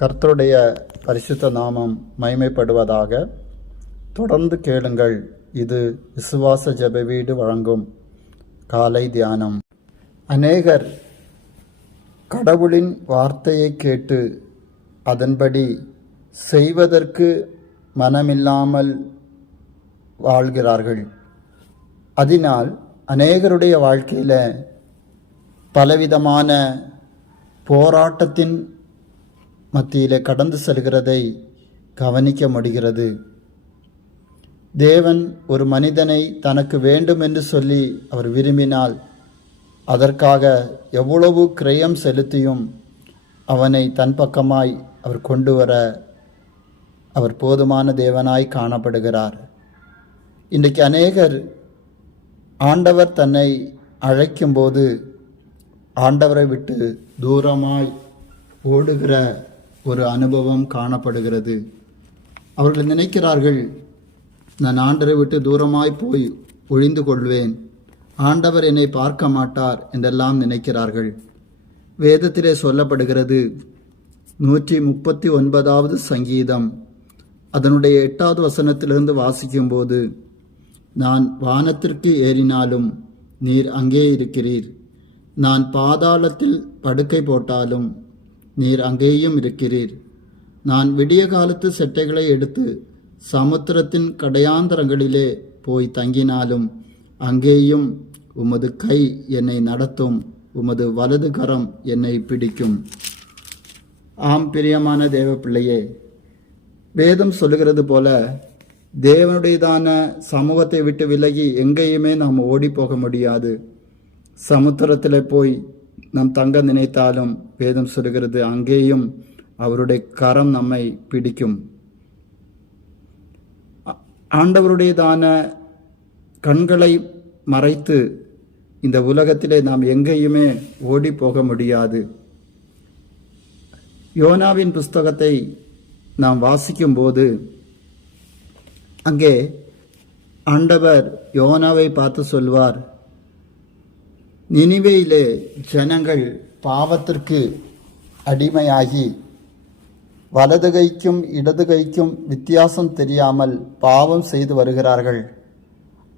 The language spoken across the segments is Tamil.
கர்த்தருடைய பரிசுத்த நாமம் மகிமைப்படுவதாக. தொடர்ந்து கேளுங்கள். இது விசுவாச ஜெப வீடு வழங்கும் காலை தியானம். அநேகர் கடவுளின் வார்த்தையை கேட்டு அதன்படி செய்வதற்கு மனமில்லாமல் வாழ்கிறார்கள். அதனால் அநேகருடைய வாழ்க்கையில் பலவிதமான போராட்டத்தின் மத்தியிலே கடந்து செல்கிறதை கவனிக்க முடிகிறது. தேவன் ஒரு மனிதனை தனக்கு வேண்டும் என்று சொல்லி அவர் விரும்பினால் அதற்காக எவ்வளவு கிரயம் செலுத்தியும் அவனை தன் பக்கமாய் அவர் கொண்டு வர அவர் போதுமான தேவனாய் காணப்படுகிறார். இன்றைக்கு அநேகர் ஆண்டவர் தன்னை அழைக்கும்போது ஆண்டவரை விட்டு தூரமாய் ஓடுகிற ஒரு அனுபவம் காணப்படுகிறது. அவர்கள் நினைக்கிறார்கள், நான் ஆண்டவரை விட்டு தூரமாய் போய் ஒழிந்து கொள்வேன், ஆண்டவர் என்னை பார்க்க மாட்டார் என்றெல்லாம் நினைக்கிறார்கள். வேதத்திலே சொல்லப்படுகிறது, 139வது சங்கீதம் அதனுடைய 8வது வசனத்திலிருந்து வாசிக்கும்போது, நான் வானத்திற்கு ஏறினாலும் நீர் அங்கே இருக்கிறீர், நான் பாதாளத்தில் படுக்கை போட்டாலும் நீர் அங்கேயும் இருக்கிறீர், நான் விடிய காலத்து செட்டைகளை எடுத்து சமுத்திரத்தின் கடையாந்தரங்களிலே போய் தங்கினாலும் அங்கேயும் உமது கை என்னை நடத்தும், உமது வலது கரம் என்னை பிடிக்கும். ஆம் பிரியமான தேவ பிள்ளையே, வேதம் சொல்லுகிறது போல தேவனுடையதான சமூகத்தை விட்டு விலகி எங்கேயுமே நாம் ஓடி போக முடியாது. சமுத்திரத்தில் போய் நாம் தங்க நினைத்தாலும் வேதம் சொல்கிறது அங்கேயும் அவருடைய கரம் நம்மை பிடிக்கும். ஆண்டவருடையதான கண்களை மறைத்து இந்த உலகத்திலே நாம் எங்கேயுமே ஓடி போக முடியாது. யோனாவின் புஸ்தகத்தை நாம் வாசிக்கும்போது அங்கே ஆண்டவர் யோனாவை பார்த்து சொல்வார், நினிவேயிலே ஜனங்கள் பாவத்திற்கு அடிமையாகி வலது கைக்கும் இடது கைக்கும் வித்தியாசம் தெரியாமல் பாவம் செய்து வருகிறார்கள்.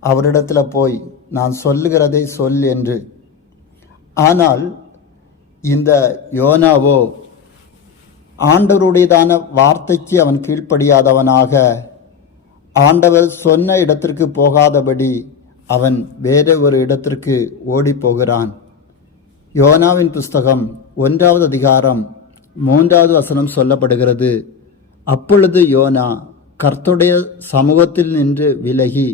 அவரிடத்தில் போய் நான் சொல்லுகிறதை சொல் என்று. ஆனால் இந்த யோனாவோ ஆண்டவருடையதான வார்த்தைக்கு அவன் கீழ்ப்படியாதவனாக ஆண்டவர் சொன்ன இடத்திற்கு போகாதபடி அவன் வேறு ஒரு இடத்திற்கு ஓடி போகிறான். யோனாவின் புஸ்தகம் 1வது அதிகாரம் 3வது வசனம் சொல்லப்படுகிறது, அப்பொழுது யோனா கர்த்தருடைய சமூகத்தில் நின்று விலகி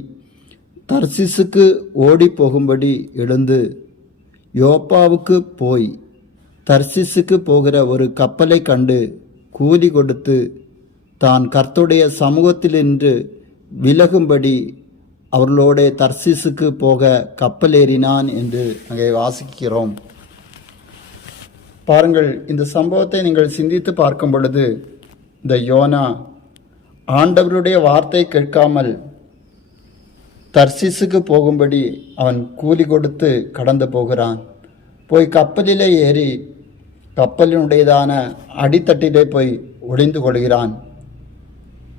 தர்சிசுக்கு ஓடி போகும்படி எழுந்து யோப்பாவுக்கு போய் தர்சிசுக்கு போகிற ஒரு கப்பலை கண்டு கூலி கொடுத்து தான் கர்த்தருடைய சமூகத்தில் நின்று விலகும்படி அவர்களோட தர்சிசுக்கு போக கப்பல் ஏறினான் என்று அங்கே வாசிக்கிறோம். பாருங்கள், இந்த சம்பவத்தை நீங்கள் சிந்தித்து பார்க்கும் பொழுது இந்த யோனா ஆண்டவருடைய வார்த்தை கேட்காமல் தர்சிசுக்கு போகும்படி அவன் கூலி கொடுத்து கடந்து போகிறான். போய் கப்பலிலே ஏறி கப்பலினுடையதான அடித்தட்டிலே போய் ஒளிந்து கொள்கிறான்.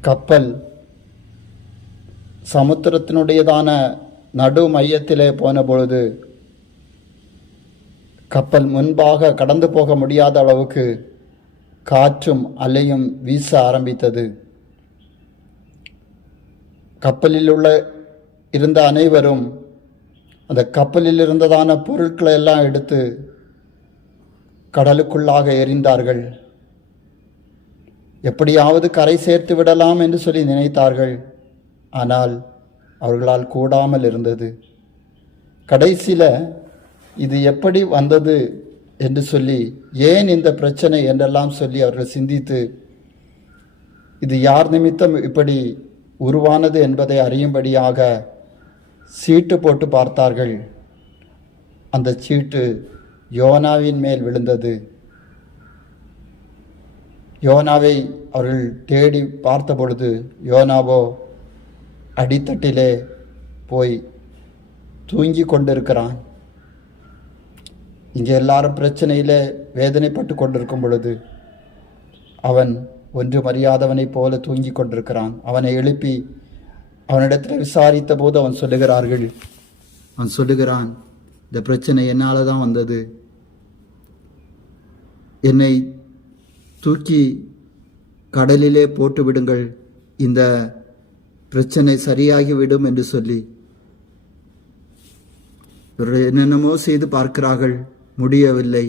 கப்பல் சமுத்திரத்தினுடையதான நடு மையத்திலே போன பொழுது கப்பல் முன்பாக கடந்து போக முடியாத அளவுக்கு காற்றும் அலையும் வீச ஆரம்பித்தது. கப்பலில் இருந்த அனைவரும் அந்த கப்பலில் இருந்ததான பொருட்களை எல்லாம் எடுத்து கடலுக்குள்ளாக எறிந்தார்கள். எப்படியாவது கரை சேர்த்து விடலாம் என்று சொல்லி நினைத்தார்கள். ஆனால் அவர்களால் கூடாமல் இருந்தது. கடைசியில் இது எப்படி வந்தது என்று சொல்லி, ஏன் இந்த பிரச்சனை என்றெல்லாம் சொல்லி அவர்கள் சிந்தித்து இது யார் நிமித்தம் இப்படி உருவானது என்பதை அறியும்படியாக சீட்டு போட்டு பார்த்தார்கள். அந்த சீட்டு யோனாவின் மேல் விழுந்தது. யோனாவை அவர்கள் தேடி பார்த்த பொழுது யோனாவோ அடித்தட்டிலே போய் தூங்கி கொண்டிருக்கிறான். இங்கே எல்லாரும் பிரச்சனையில் வேதனைப்பட்டு கொண்டிருக்கும் பொழுது அவன் ஒன்றும் அறியாதவனைப் போல தூங்கிக் கொண்டிருக்கிறான். அவனை எழுப்பி அவனிடத்தில் விசாரித்த போது அவன் சொல்லுகிறான், இந்த பிரச்சனை என்னால் தான் வந்தது, என்னை தூக்கி கடலிலே போட்டு விடுங்கள், இந்த பிரச்சனை சரியாகிவிடும் என்று சொல்லி இவர்கள் என்னென்னமோ செய்து பார்க்கிறார்கள், முடியவில்லை.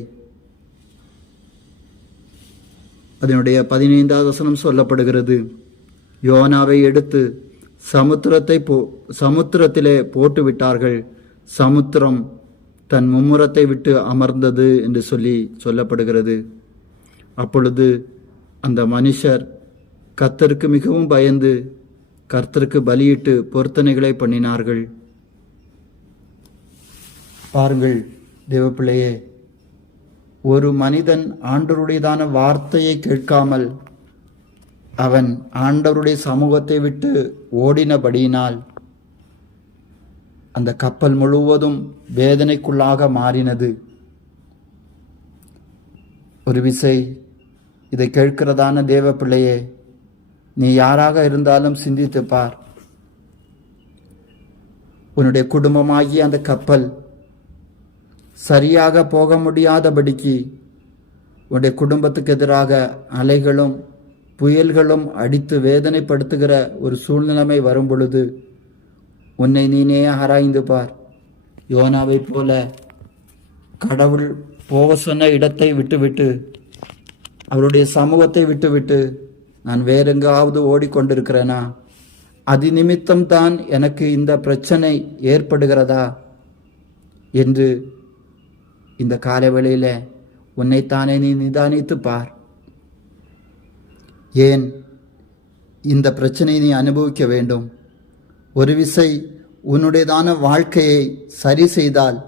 அதனுடைய 15வது வசனம் சொல்லப்படுகிறது, யோனாவை எடுத்து சமுத்திரத்திலே போட்டு விட்டார்கள், சமுத்திரம் தன் மும்முரத்தை விட்டு அமர்ந்தது என்று சொல்லப்படுகிறது. அப்பொழுது அந்த மனுஷர் கர்த்தருக்கு மிகவும் பயந்து கர்த்தருக்கு பலியிட்டு பொருத்தனைகளை பண்ணினார்கள். பாருங்கள் தேவப்பிள்ளையே, ஒரு மனிதன் ஆண்டவருடையதான வார்த்தையை கேட்காமல் அவன் ஆண்டவருடைய சமூகத்தை விட்டு ஓடினபடியினால் அந்த கப்பல் முழுவதும் வேதனைக்குள்ளாக மாறினது. ஒரு விசை இதை கேட்கிறதான தேவ பிள்ளையே, நீ யாராக இருந்தாலும் சிந்தித்து பார். உன்னுடைய குடும்பமாகிய அந்த கப்பல் சரியாக போக முடியாதபடிக்கு உன்னுடைய குடும்பத்துக்கு எதிராக அலைகளும் புயல்களும் அடித்து வேதனைப்படுத்துகிற ஒரு சூழ்நிலைமை வரும் பொழுது உன்னை நீனே ஆராய்ந்து பார். யோனாவை போல கடவுள் போக சொன்ன இடத்தை விட்டுவிட்டு, அவருடைய சமூகத்தை விட்டுவிட்டு நான் வேறெங்காவது ஓடிக்கொண்டிருக்கிறேனா? அது நிமித்தம்தான் எனக்கு இந்த பிரச்சனை ஏற்படுகிறதா என்று இந்த காலவேளையில் உன்னைத்தானே நீ நிதானித்து பார். ஏன் இந்த பிரச்சனையை நீ அனுபவிக்க வேண்டும்? ஒரு விசை உன்னுடையதான வாழ்க்கையை சரி செய்தால்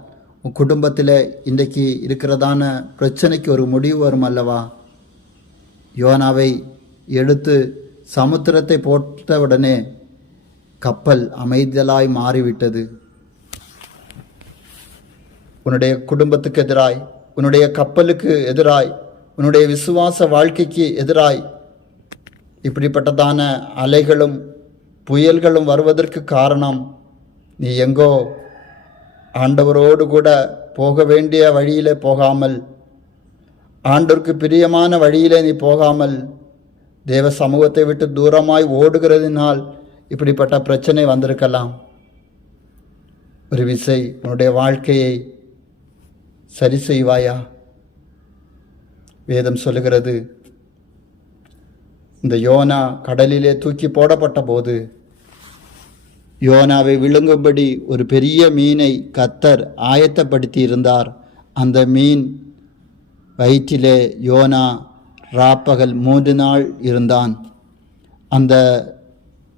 உன் குடும்பத்தில் இன்றைக்கு இருக்கிறதான பிரச்சனைக்கு ஒரு முடிவு வரும் அல்லவா? யோனாவை எடுத்து சமுத்திரத்தை போட்டவுடனே கப்பல் அமைதலாய் மாறிவிட்டது. உன்னுடைய குடும்பத்துக்கு எதிராய், உன்னுடைய கப்பலுக்கு எதிராய், உன்னுடைய விசுவாச வாழ்க்கைக்கு எதிராய் இப்படிப்பட்டதான அலைகளும் புயல்களும் வருவதற்கு காரணம் நீ எங்கோ ஆண்டவரோடு கூட போக வேண்டிய வழியிலே போகாமல், ஆண்டவருக்கு பிரியமான வழியிலே நீ போகாமல் தேவ சமூகத்தை விட்டு தூரமாய் ஓடுகிறதினால் இப்படிப்பட்ட பிரச்சனை வந்திருக்கலாம். ஒரு விசை உன்னுடைய வாழ்க்கையை சரி செய்வாயா? வேதம் சொல்லுகிறது, இந்த யோனா கடலிலே தூக்கி போடப்பட்ட போது யோனாவை விழுங்கும்படி ஒரு பெரிய மீனை கர்த்தர் ஆயத்தப்படுத்தி இருந்தார். அந்த மீன் வயிற்றிலே யோனா ராப்பகல் 3 நாள் இருந்தான். அந்த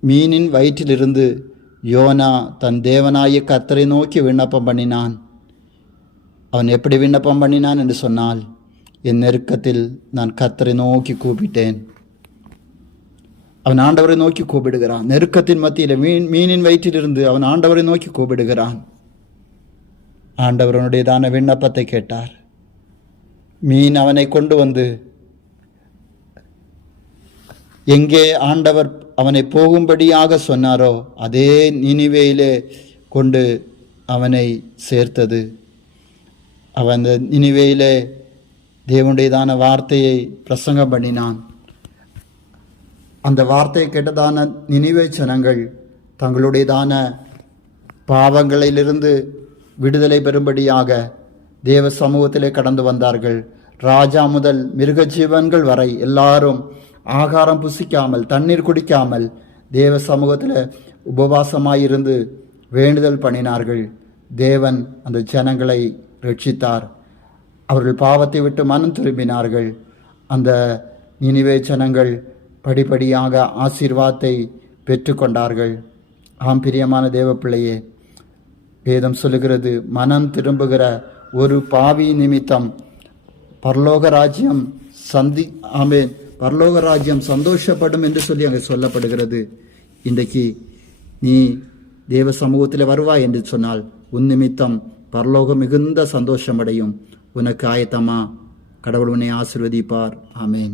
மீனின் வயிற்றிலிருந்து யோனா தன் தேவனாய கர்த்தரை நோக்கி விண்ணப்பம் பண்ணினான். அவன் எப்படி விண்ணப்பம் பண்ணினான் என்று சொன்னால், என் நெருக்கத்தில் நான் கர்த்தரை நோக்கி கூப்பிட்டேன். அவன் ஆண்டவரை நோக்கி கூப்பிடுகிறான். நெருக்கத்தின் மத்தியில் மீனின் வயிற்றிலிருந்து அவன் ஆண்டவரை நோக்கி கூப்பிடுகிறான். ஆண்டவருடையதான விண்ணப்பத்தை கேட்டார். மீன் அவனை கொண்டு வந்து எங்கே ஆண்டவர் அவனை போகும்படியாக சொன்னாரோ அதே நினிவேயிலே கொண்டு அவனை சேர்த்தது. அவன் அந்த நினிவேயிலே தேவனுடையதான வார்த்தையை பிரசங்கம் பண்ணினான். அந்த வார்த்தையை கேட்டதான நினிவே ஜனங்கள் தங்களுடையதான பாவங்களிலிருந்து விடுதலை பெறும்படியாக தேவ சமூகத்திலே கடந்து வந்தார்கள். ராஜா முதல் மிருக ஜீவன்கள் வரை எல்லாரும் ஆகாரம் புசிக்காமல் தண்ணீர் குடிக்காமல் தேவ சமூகத்தில் உபவாசமாயிருந்து வேண்டுதல் பண்ணினார்கள். தேவன் அந்த ஜனங்களை ரட்சித்தார். அவர்கள் பாவத்தை விட்டு மனம் திரும்பினார்கள். அந்த நினிவே ஜனங்கள் படிப்படியாக ஆசீர்வாதத்தை பெற்றுக்கொண்டார்கள். ஆம் பிரியமான தேவ பிள்ளையே, வேதம் சொல்லுகிறது, மனம் திரும்புகிற ஒரு பாவி நிமித்தம் பரலோக ராஜ்யம் பரலோக ராஜ்யம் சந்தோஷப்படும் என்று சொல்லி அங்கே சொல்லப்படுகிறது. இன்றைக்கு நீ தேவ சமூகத்தில் வருவாய் என்று சொன்னால் உன் நிமித்தம் பரலோகம் மிகுந்த சந்தோஷமடையும். உனக்கு ஆயத்தமா? கடவுள் உன்னை ஆசீர்வதிப்பார். ஆமேன்.